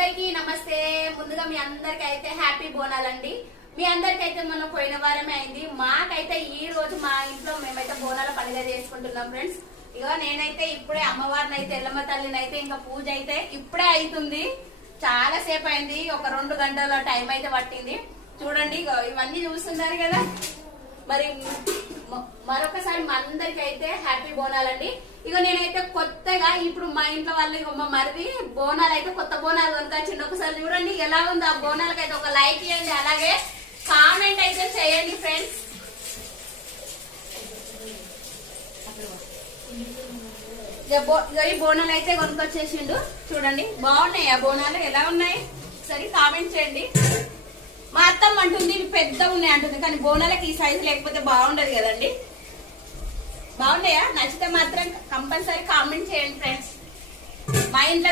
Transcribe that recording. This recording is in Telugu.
అందరికీ నమస్తే. ముందుగా మీ అందరికి అయితే హ్యాపీ బోనాలండి. మీ అందరికి అయితే మనం పోయిన వారమే అయింది. మాకైతే ఈ రోజు మా ఇంట్లో మేమైతే బోనాల పండుగ చేసుకుంటున్నాం ఫ్రెండ్స్. ఇక నేనైతే ఇప్పుడే అమ్మవారిని అయితే ఎల్లమ్మ తల్లిని అయితే ఇంకా పూజ అయితే ఇప్పుడే అవుతుంది. చాలా సేపు అయింది, ఒక 2 గంటల టైం అయితే పట్టింది. చూడండి ఇవన్నీ చూస్తున్నారు కదా. మరి మరొకసారి మా అందరికి అయితే హ్యాపీ బోనాలండి. ఇక నేనైతే కొత్తగా ఇప్పుడు మా ఇంట్లో వాళ్ళు మా మరిది బోనాలు అయితే కొత్త బోనాలు కొనుకొచ్చింది. ఒకసారి చూడండి ఎలా ఉంది ఆ బోనాలకి అయితే ఒక లైక్ ఇవ్వండి, అలాగే కామెంట్ అయితే చేయండి ఫ్రెండ్స్. ఈ బోనాలు అయితే కొనుకొచ్చేసిండు. చూడండి బాగున్నాయి ఆ బోనాలు, ఎలా ఉన్నాయి ఒకసారి కామెంట్ చేయండి. మా అత్తమ్మ అంటుంది ఇవి పెద్దగా ఉన్నాయి అంటుంది, కానీ బోనాలకి ఈ సైజు లేకపోతే బాగుండదు కదండి. బాగున్నాయా? నచ్చితే మాత్రం కంపల్సరీ కామెంట్ చేయండి ఫ్రెండ్స్. మా ఇంట్లో